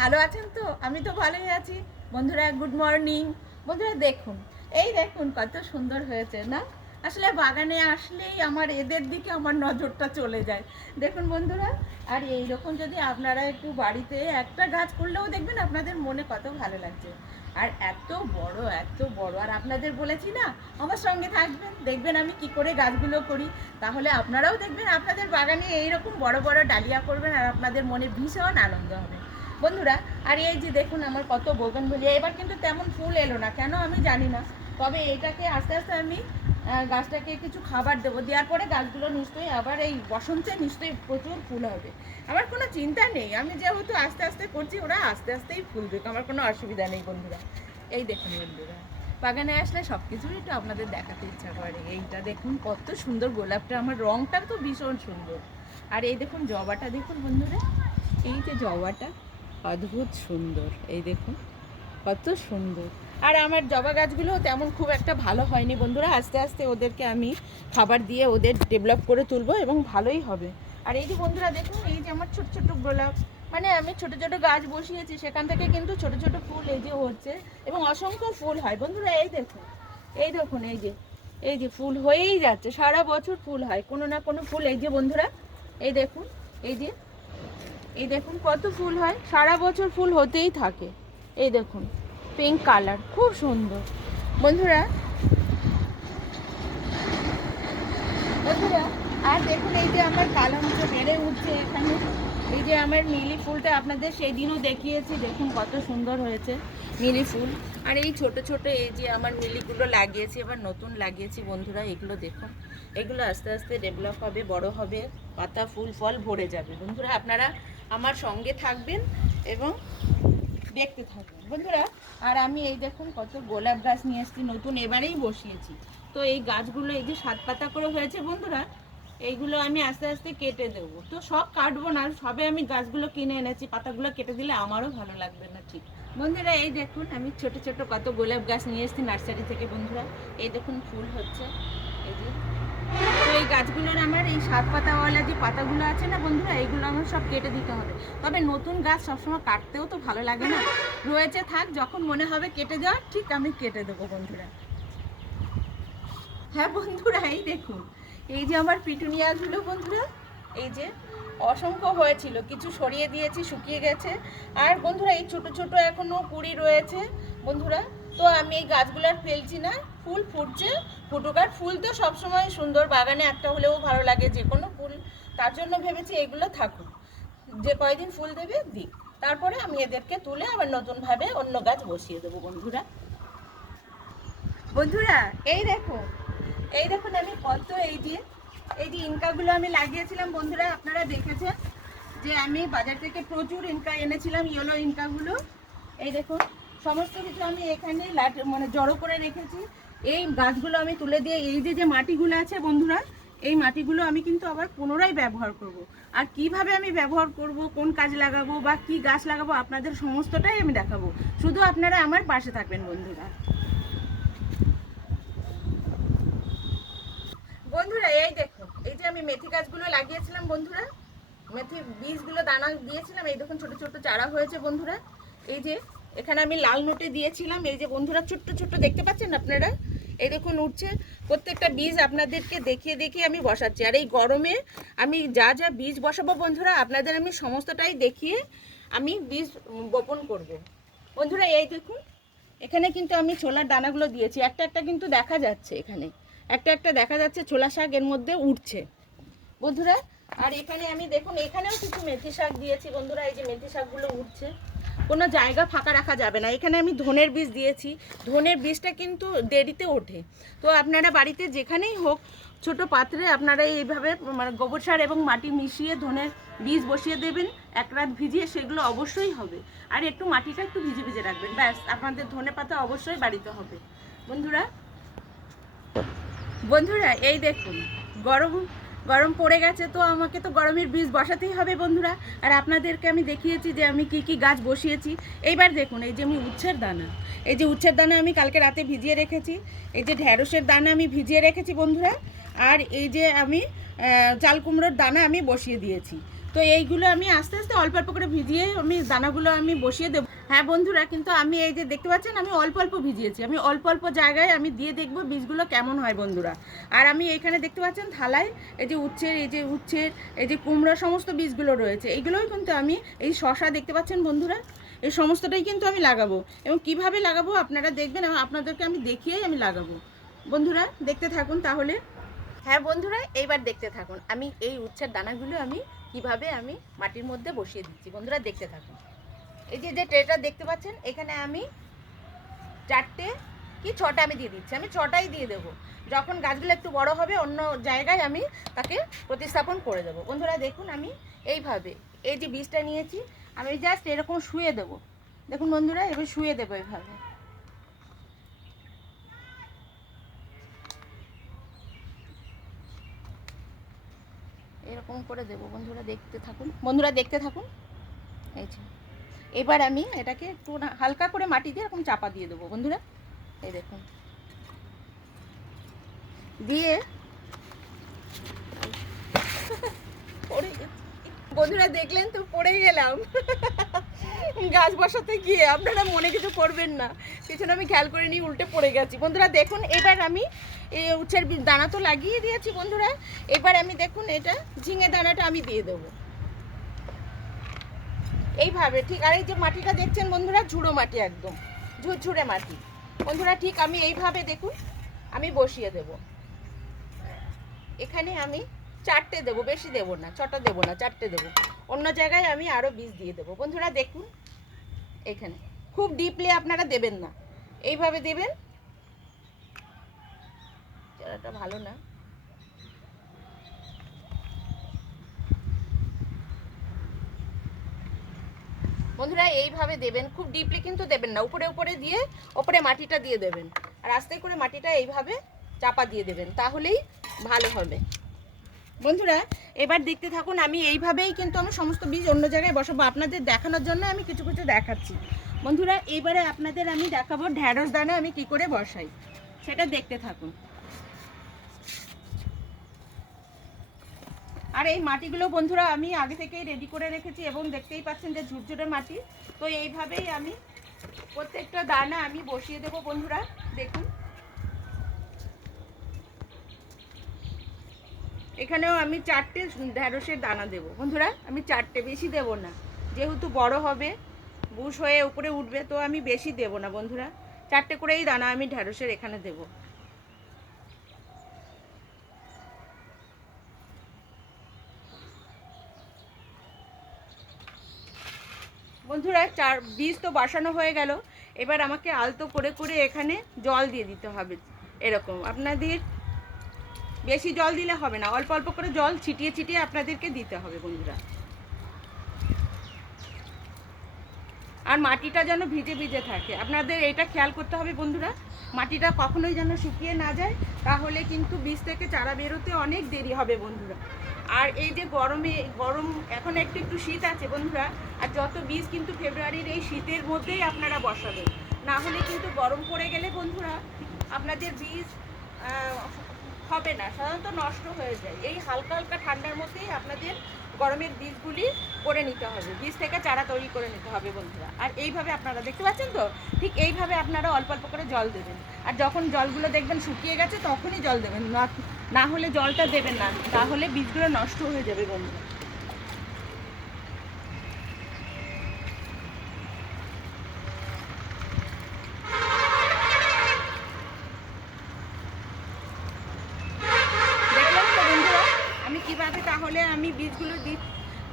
ভালো আছেন তো? আমি তো ভালোই আছি। বন্ধুরা গুড মর্নিং। বন্ধুরা দেখুন, এই দেখুন কত সুন্দর হয়েছে না? আসলে বাগানে আসলেই আমার এদের দিকে আমার নজরটা চলে যায়। দেখুন বন্ধুরা, আর এইরকম যদি আপনারা একটু বাড়িতে একটা গাছ করলেও দেখবেন আপনাদের মনে কত ভালো লাগছে। আর এত বড়, আর আপনাদের বলেছি না আমার সঙ্গে থাকবেন, দেখবেন আমি কি করে গাছগুলো করি। তাহলে আপনারাও দেখবেন আপনাদের বাগানে এইরকম বড় বড় ডালিয়া করবেন আর আপনাদের মনে ভীষণ আনন্দ হবে বন্ধুরা। আর এই যে দেখুন আমার কত বোগেনভেলিয়া, এবার কিন্তু তেমন ফুল এলো না কেন আমি জানি না। তবে এটাকে আস্তে আস্তে আমি গাছটাকে কিছু খাবার দেবো, দেওয়ার পরে গাছগুলো নিশ্চয়ই আবার এই বসন্তে নিশ্চয়ই প্রচুর ফুল হবে। আমার কোনো চিন্তা নেই, আমি যেহেতু আস্তে আস্তে করছি ওরা আস্তে আস্তেই ফুল দেবে, আমার কোনো অসুবিধা নেই বন্ধুরা। এই দেখুন বন্ধুরা, বাগানে আসলে সব কিছুই একটু আপনাদের দেখাতে ইচ্ছা করে। এইটা দেখুন কত সুন্দর গোলাপটা, আমার রঙটা তো ভীষণ সুন্দর। আর এই দেখুন জবাটা দেখুন বন্ধুরা, এই যে জবাটা অদ্ভুত সুন্দর, এই দেখুন কত সুন্দর। আর আমার জবা গাছগুলো তেমন খুব একটা ভালো হয়নি বন্ধুরা, আস্তে আস্তে ওদেরকে আমি খাবার দিয়ে ওদের ডেভেলপ করে তুলবো এবং ভালোই হবে। আর এই যে বন্ধুরা দেখুন, এই যে আমার ছোট ছোট গোলাপ, মানে আমি ছোট ছোট গাছ বসিয়েছি সেখান থেকে কিন্তু ছোট ছোট ফুল এই যে হচ্ছে এবং অসংখ্য ফুল হয় বন্ধুরা। এই দেখুন, এই দেখুন, এই যে ফুল হয়েই যাচ্ছে, সারা বছর ফুল হয় কোনো না কোনো ফুল। এই যে বন্ধুরা, এই দেখুন, এই দেখুন কত ফুল হয়, সারা বছর ফুল হতেই থাকে। এই দেখুন পিঙ্ক কালার, খুব সুন্দর বন্ধুরা। বন্ধুরা আর দেখুন, এই যে আমার কালামটা বেড়ে উঠছে এখানে, এই যে আমার মিলি ফুলটা আপনাদের সেই দিনও দেখিয়েছি, দেখুন কত সুন্দর হয়েছে মিলি ফুল। আর এই ছোট ছোট এই যে আমার মিলিগুলো লাগিয়েছি, এবার নতুন লাগিয়েছি বন্ধুরা, এগুলো দেখুন, এগুলো আস্তে আস্তে ডেভেলপ হবে, বড় হবে, পাতা ফুল ফল ভরে যাবে বন্ধুরা। আপনারা আমার সঙ্গে থাকবেন এবং দেখতে থাকবেন বন্ধুরা। আর আমি এই দেখুন কত গোলাপ গাছ নিয়ে এসেছি নতুন, এবারেই বসিয়েছি। তো এই গাছগুলো এই যে 7 পাতা করে হয়েছে বন্ধুরা, এইগুলো আমি আস্তে আস্তে কেটে দেবো। তো সব কাটবো না, সবে আমি গাছগুলো কিনে এনেছি, পাতাগুলো কেটে দিলে আমারও ভালো লাগবে না ঠিক বন্ধুরা। এই দেখুন আমি ছোট ছোট কত গোলাপ গাছ নিয়ে এসেছি নার্সারি থেকে বন্ধুরা, এই দেখুন ফুল হচ্ছে এই যে। তো এই গাছগুলোর আমার এই 7 পাতাওয়ালা যে পাতাগুলো আছে না বন্ধুরা, এইগুলো আমার সব কেটে দিতে হবে। তবে নতুন গাছ সবসময় কাটতেও তো ভালো লাগে না, রয়েছে থাক, যখন মনে হবে কেটে যাওয়ার ঠিক আমি কেটে দেবো বন্ধুরা। হ্যাঁ বন্ধুরা, এই দেখুন এই যে আমার পিটুনিয়াগুলো বন্ধুরা, এই যে অসংখ্য হয়েছিল, কিছু সরিয়ে দিয়েছি, শুকিয়ে গেছে। আর বন্ধুরা এই ছোট ছোট এখনো কুড়ি রয়েছে বন্ধুরা। তো আমি এই গাছগুলো আর ফেলছি না, ফুল ফুটছে, ফুটুক। আর ফুল তো সবসময় সুন্দর, বাগানে একটা হলেও ভালো লাগে যে কোনো ফুল, তার জন্য ভেবেছি এগুলো থাকুক, যে কয়দিন ফুল দেবে দিক, তারপরে আমি এদেরকে তুলে আবার নতুনভাবে অন্য গাছ বসিয়ে দেবো বন্ধুরা। বন্ধুরা এই দেখুন আমি কত এই যে ইনকাগুলো আমি লাগিয়েছিলাম বন্ধুরা, আপনারা দেখেছেন যে আমি বাজার থেকে প্রচুর ইনকা এনেছিলাম, ইয়েলো ইনকাগুলো। এই দেখুন সমস্ত কিছু আমি এখানে মানে জড়ো করে রেখেছি। এই গাছগুলো আমি তুলে দিয়ে এই যে মাটিগুলো আছে বন্ধুরা, এই মাটিগুলো আমি কিন্তু আবার পুনরায় ব্যবহার করব। আর কিভাবে আমি ব্যবহার করব, কোন কাজ লাগাবো বা কি গাছ লাগাবো, আপনাদের সমস্তটাই আমি দেখাবো, শুধু আপনারা আমার পাশে থাকবেন বন্ধুরা। বন্ধুরা এই দেখুন, এই যে আমি মেথি গাছগুলো লাগিয়েছিলাম বন্ধুরা, মেথি বীজগুলো দানা দিয়েছিলাম, এই দেখুন ছোট ছোট চারা হয়েছে বন্ধুরা। এই যে এখানে আমি লাল নোটে দিয়েছিলাম, এই যে বন্ধুরা ছোট্ট ছোট্ট দেখতে পাচ্ছেন আপনারা, এই দেখুন উঠছে। প্রত্যেকটা বীজ আপনাদেরকে দেখিয়ে দেখিয়ে আমি বসাচ্ছি। আর এই গরমে আমি যা যা বীজ বসাবো বন্ধুরা, আপনাদের আমি সমস্তটাই দেখিয়ে আমি বীজ বপন করব বন্ধুরা। এই দেখুন এখানে কিন্তু আমি ছোলার দানাগুলো দিয়েছি, একটা একটা কিন্তু দেখা যাচ্ছে, এখানে একটা একটা দেখা যাচ্ছে ছোলা শাক এর মধ্যে উঠছে বন্ধুরা। আর এখানে আমি দেখুন এখানেও কিছু মেথি শাক দিয়েছি বন্ধুরা, এই যে মেথি শাকগুলো উঠছে, কোনো জায়গা ফাঁকা রাখা যাবে না। এখানে আমি ধনের বীজ দিয়েছি, ধনের বীজটা কিন্তু দেরিতে ওঠে। তো আপনারা বাড়িতে যেখানেই হোক ছোট পাত্রে আপনারা এইভাবে মানে গোবর সার এবং মাটি মিশিয়ে ধনের বীজ বসিয়ে দেবেন, এক রাত ভিজিয়ে, সেগুলো অবশ্যই হবে। আর একটু মাটিটা একটু ভিজে ভিজে রাখবেন, ব্যাস আপনাদের ধনে পাতা অবশ্যই বাড়িতে হবে বন্ধুরা। বন্ধুরা এই দেখুন গরম গরম পড়ে গেছে, তো আমাকে তো গরমের বীজ বসাতেই হবে বন্ধুরা। আর আপনাদেরকে আমি দেখিয়েছি যে আমি কি কি গাছ বসিয়েছি। এইবার দেখুন এই যে আমি উচ্ছের দানা, এই যে উচ্ছের দানা আমি কালকে রাতে ভিজিয়ে রেখেছি, এই যে ঢ্যাঁড়সের দানা আমি ভিজিয়ে রেখেছি বন্ধুরা। আর এই যে আমি চাল কুমড়োর দানা আমি বসিয়ে দিয়েছি। তো এইগুলো আমি আস্তে আস্তে অল্প অল্প করে ভিজিয়ে আমি দানাগুলো আমি বসিয়ে দেবো। হ্যাঁ বন্ধুরা, কিন্তু আমি এই যে দেখতে পাচ্ছেন আমি অল্প অল্প ভিজিয়েছি, আমি অল্প অল্প জায়গায় আমি দিয়ে দেখবো বীজগুলো কেমন হয় বন্ধুরা। আর আমি এইখানে দেখতে পাচ্ছেন থালায় এই যে উচ্ছের এই যে কুমড়ো সমস্ত বীজগুলো রয়েছে, এইগুলোই কিন্তু আমি এই শশা দেখতে পাচ্ছেন বন্ধুরা, এই সমস্তটাই কিন্তু আমি লাগাবো। এবং কিভাবে লাগাবো আপনারা দেখবেন এবং আপনাদেরকে আমি দেখিয়েই আমি লাগাবো। বন্ধুরা দেখতে থাকুন তাহলে। হ্যাঁ বন্ধুরা, এইবার দেখতে থাকুন আমি এই উচ্ছের দানাগুলো আমি কিভাবে আমি মাটির মধ্যে বসিয়ে দিচ্ছি। বন্ধুরা দেখতে থাকুন। এই যে ট্রেটা দেখতে পাচ্ছেন, এখানে আমি 4টে কি 6টা আমি দিয়ে দিচ্ছি, আমি 6টাই দিয়ে দেবো। যখন গাছগুলো একটু বড় হবে অন্য জায়গায় আমি তাকে প্রতিস্থাপন করে দেবো। বন্ধুরা দেখুন আমি এইভাবে এই যে বীজটা নিয়েছি আমি জাস্ট এরকম শুয়ে দেবো। দেখুন বন্ধুরা, এবার শুয়ে দেবো এইভাবে। এরকম করে দেবো। বন্ধুরা দেখতে থাকুন, বন্ধুরা দেখতে থাকুন। এই যে এবার আমি এটাকে একটু হালকা করে মাটি দিয়ে এরকম চাপা দিয়ে দেবো বন্ধুরা। এই দেখুন দিয়ে বন্ধুরা দেখলেন তো পড়ে গেলাম গাছ বসাতে গিয়ে। আপনারা মনে কিছু করবেন না, পিছনে আমি খেয়াল করে নিয়ে উল্টে পড়ে গেছি। বন্ধুরা দেখুন এবার আমি এই উচ্ছের দানা তো লাগিয়ে দিয়েছি বন্ধুরা। এবার আমি দেখুন এটা ঝিঙে দানাটা আমি দিয়ে দেবো এইভাবে ঠিক। আর এই যে মাটিটা দেখছেন বন্ধুরা, ঝুড়ো মাটি, একদম ঝুরঝুরে মাটি বন্ধুরা। ঠিক আমি এইভাবে দেখুন আমি বসিয়ে দেব। এখানে আমি 4টে দেবো, বেশি দেবো না, 6টা দেবো না, 4টে দেবো। অন্য জায়গায় আমি আরও বীজ দিয়ে দেবো। বন্ধুরা দেখুন এখানে খুব ডিপলি আপনারা দেবেন না, এইভাবে দেবেন। চারাটা ভালো না। বন্ধুরা এইভাবে দেবেন, খুব ডিপলি কিন্তু দেবেন না, উপরে উপরে দিয়ে ওপরে মাটিটা দিয়ে দেবেন। আর আস্তে করে মাটিটা এইভাবে চাপা দিয়ে দেবেন, তাহলেই ভালো হবে। বন্ধুরা এবার দেখতে থাকুন আমি এইভাবেই কিন্তু আমি সমস্ত বীজ অন্য জায়গায় বসাবো। আপনাদের দেখানোর জন্য আমি কিছু কিছু দেখাচ্ছি। বন্ধুরা এইবারে আপনাদের আমি দেখাবো ঢ্যাঁড়স দানা আমি কি করে বসাই, সেটা দেখতে থাকুন। আর এই মাটিগুলো বন্ধুরা আমি আগে থেকেই রেডি করে রেখেছি এবং দেখতেই পাচ্ছেন যে ঝুরঝুরে মাটি। তো এইভাবেই আমি প্রত্যেকটা দানা আমি বসিয়ে দেবো বন্ধুরা। দেখুন এখানেও আমি 4টে ঢ্যাঁড়সের দানা দেবো বন্ধুরা। আমি 4টে, বেশি দেবো না, যেহেতু বড় হবে বুশ হয়ে উপরে উঠবে, তো আমি বেশি দেবো না বন্ধুরা। 4টে করেই দানা আমি ঢ্যাঁড়সের এখানে দেবো। বন্ধুরা বীজ তো বসানো হয়ে গেল। এবার আমাকে আলতো করে করে এখানে জল দিয়ে দিতে হবে। এরকম আপনাদের বেশি জল দিলে হবে না, অল্প অল্প করে জল ছিটিয়ে ছিটিয়ে আপনাদেরকে দিতে হবে বন্ধুরা। আর মাটিটা যেন ভিজে ভিজে থাকে, আপনাদের এটা খেয়াল করতে হবে বন্ধুরা। মাটিটা কখনোই যেন শুকিয়ে না যায়, তাহলে কিন্তু বীজ থেকে চারা বেরোতে অনেক দেরি হবে বন্ধুরা। আর এই যে গরম এখন একটু একটু শীত আছে বন্ধুরা, আর যত বীজ কিন্তু ফেব্রুয়ারির এই শীতের মধ্যেই আপনারা বসাবেন, না হলে কিন্তু গরম পড়ে গেলে বন্ধুরা আপনাদের বীজ হবে না, সাধারণত নষ্ট হয়ে যায়। এই হালকা হালকা ঠান্ডার মধ্যেই আপনাদের গরমের বীজগুলি করে নিতে হবে, বীজ থেকে চারা তৈরি করে নিতে হবে বন্ধুরা। আর এইভাবে আপনারা দেখতে পাচ্ছেন তো, ঠিক এইভাবে আপনারা অল্প অল্প করে জল দেবেন। আর যখন জলগুলো দেখবেন শুকিয়ে গেছে তখনই জল দেবেন, না হলে জলটা দেবেন না, তাহলে বীজগুলো নষ্ট হয়ে যাবে বন্ধুরা। দেখলেন তো বন্ধুরা আমি কিভাবে তাহলে আমি বীজগুলো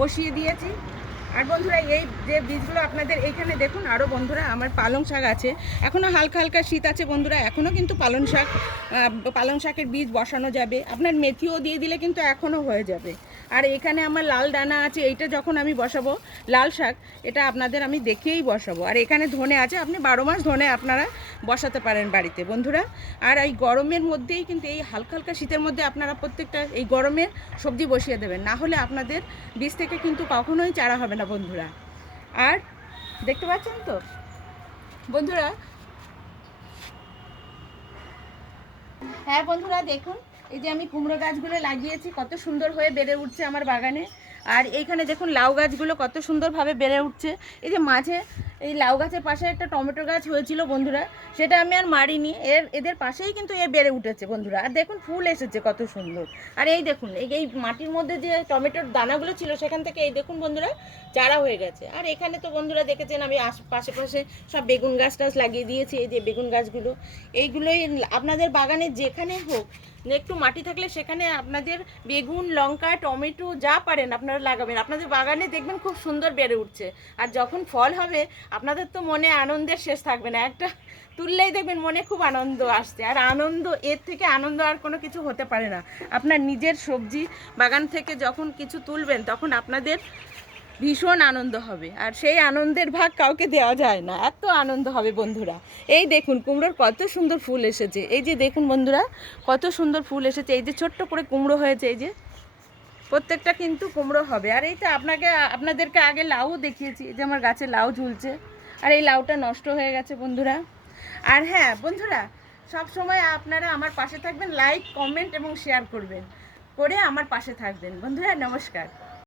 বসিয়ে দিয়েছি। আর বন্ধুরা এই যে বীজগুলো আপনাদের এইখানে দেখুন, আরও বন্ধুরা আমার পালং শাক আছে, এখনও হালকা হালকা শীত আছে বন্ধুরা, এখনও কিন্তু পালং শাকের বীজ বসানো যাবে। আপনার মেথিও দিয়ে দিলে কিন্তু এখনও হয়ে যাবে। আর এখানে আমার লাল দানা আছে, এইটা যখন আমি বসাবো লাল শাক, এটা আপনাদের আমি দেখিয়েই বসাবো। আর এখানে ধনে আছে, আপনি 12 মাস ধনে আপনারা বসাতে পারেন বাড়িতে বন্ধুরা। আর এই গরমের মধ্যেই কিন্তু এই হালকা হালকা শীতের মধ্যে আপনারা প্রত্যেকটা এই গরমের সবজি বসিয়ে দেবেন, না হলে আপনাদের বীজ থেকে কিন্তু কখনোই চারা হবে না বন্ধুরা। আর দেখতে পাচ্ছেন তো বন্ধুরা, হ্যাঁ বন্ধুরা দেখুন এই যে আমি কুমড়ো গাছগুলো লাগিয়েছি, কত সুন্দর হয়ে বেড়ে উঠছে আমার বাগানে। আর এইখানে দেখুন লাউ গাছগুলো কত সুন্দরভাবে বেড়ে উঠছে। এই যে মাঝে এই লাউ গাছের পাশে একটা টমেটো গাছ হয়েছিল বন্ধুরা, সেটা আমি আর মারিনি, এদের পাশেই কিন্তু এ বেড়ে উঠেছে বন্ধুরা। আর দেখুন ফুল এসেছে কত সুন্দর। আর এই দেখুন এই মাটির মধ্যে যে টমেটোর দানাগুলো ছিল সেখান থেকে এই দেখুন বন্ধুরা চারা হয়ে গেছে। আর এখানে তো বন্ধুরা দেখেছেন আমি পাশে পাশে সব বেগুন গাছ টাছ লাগিয়ে দিয়েছি। এই যে বেগুন গাছগুলো, এইগুলোই আপনাদের বাগানে যেখানে হোক একটু মাটি থাকলে সেখানে আপনাদের বেগুন, লঙ্কা, টমেটো যা পারেন আপনারা লাগাবেন, আপনাদের বাগানে দেখবেন খুব সুন্দর বেড়ে উঠছে। আর যখন ফল হবে আপনাদের তো মনে আনন্দের শেষ থাকবে না, একটা তুললেই দেখবেন মনে খুব আনন্দ আসছে। আর আনন্দ, এর থেকে আনন্দ আর কোনো কিছু হতে পারে না। আপনার নিজের সবজি বাগান থেকে যখন কিছু তুলবেন তখন আপনাদের ভীষণ আনন্দ হবে, আর সেই আনন্দের ভাগ কাউকে দেওয়া যায় না, এত আনন্দ হবে বন্ধুরা। এই দেখুন কুমড়োর কত সুন্দর ফুল এসেছে, এই যে দেখুন বন্ধুরা কত সুন্দর ফুল এসেছে। এই যে ছোট্ট করে কুমড়ো হয়েছে, এই যে প্রত্যেকটা কিন্তু কুমড়ো হবে। আর এইটা আপনাদেরকে আগে লাউ দেখিয়েছি, এই যে আমার গাছে লাউ ঝুলছে, আর এই লাউটা নষ্ট হয়ে গেছে বন্ধুরা। আর হ্যাঁ বন্ধুরা, সব সময় আপনারা আমার পাশে থাকবেন, লাইক, কমেন্ট এবং শেয়ার করবেন, করে আমার পাশে থাকবেন বন্ধুরা। নমস্কার।